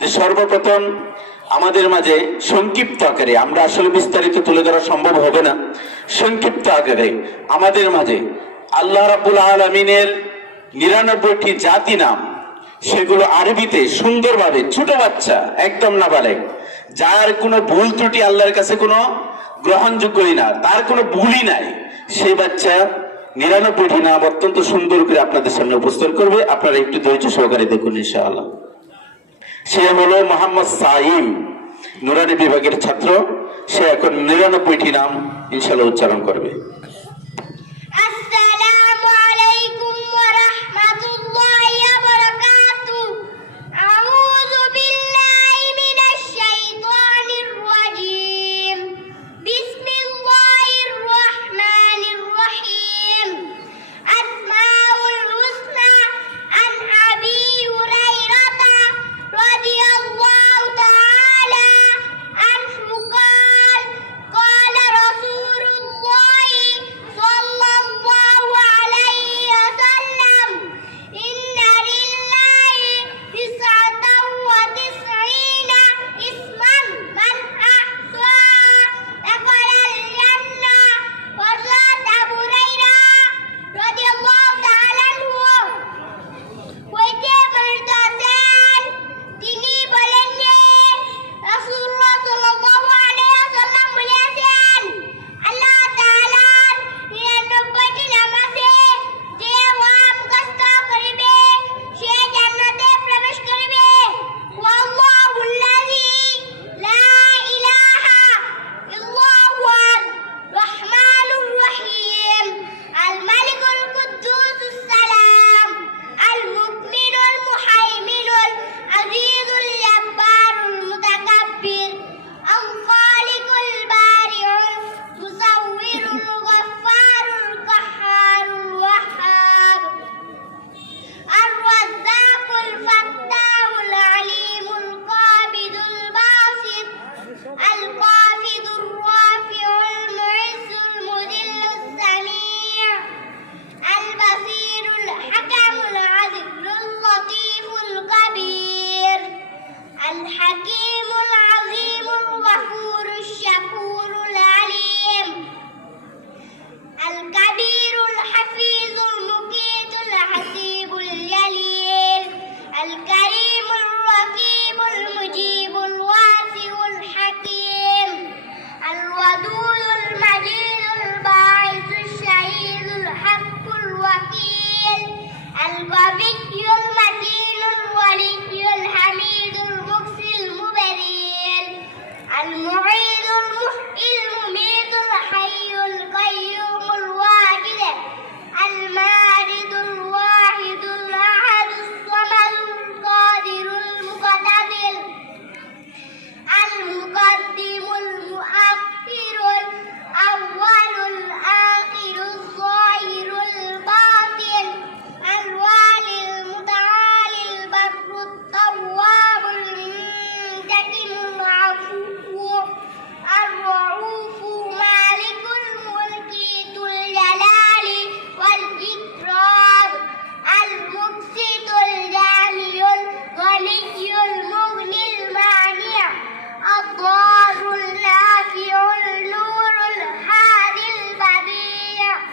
যে সর্বপ্রথম আমাদের মাঝে সংক্ষিপ্ত আকারে, আমরা আসলে বিস্তারিত তুলে ধরা সম্ভব হবে না, সংক্ষিপ্ত আকারে আমাদের মাঝে আল্লাহ রাবুল আলমিনের নিরানব্বইটি জাতি নাম, সেগুলো আরবিতে সুন্দরভাবে ছোট বাচ্চা, একদম না বলে যার কোনো ভুল ত্রুটি আল্লাহর কাছে কোনো গ্রহণযোগ্যই না, তার কোনো ভুলই নাই, সেই বাচ্চা নিরানব্বইটি নাম অত্যন্ত সুন্দর করে আপনাদের সামনে উপস্থিত করবে, আপনারা একটু ধৈর্য সহকারে দেখুন ইনশাআল্লাহ। সে হলো মোহাম্মদ সাইম নুরানি বিভাগের ছাত্র। সে এখন নিরানব্বইটি নাম ইনশাল্লাহ উচ্চারণ করবে। Halwa I almost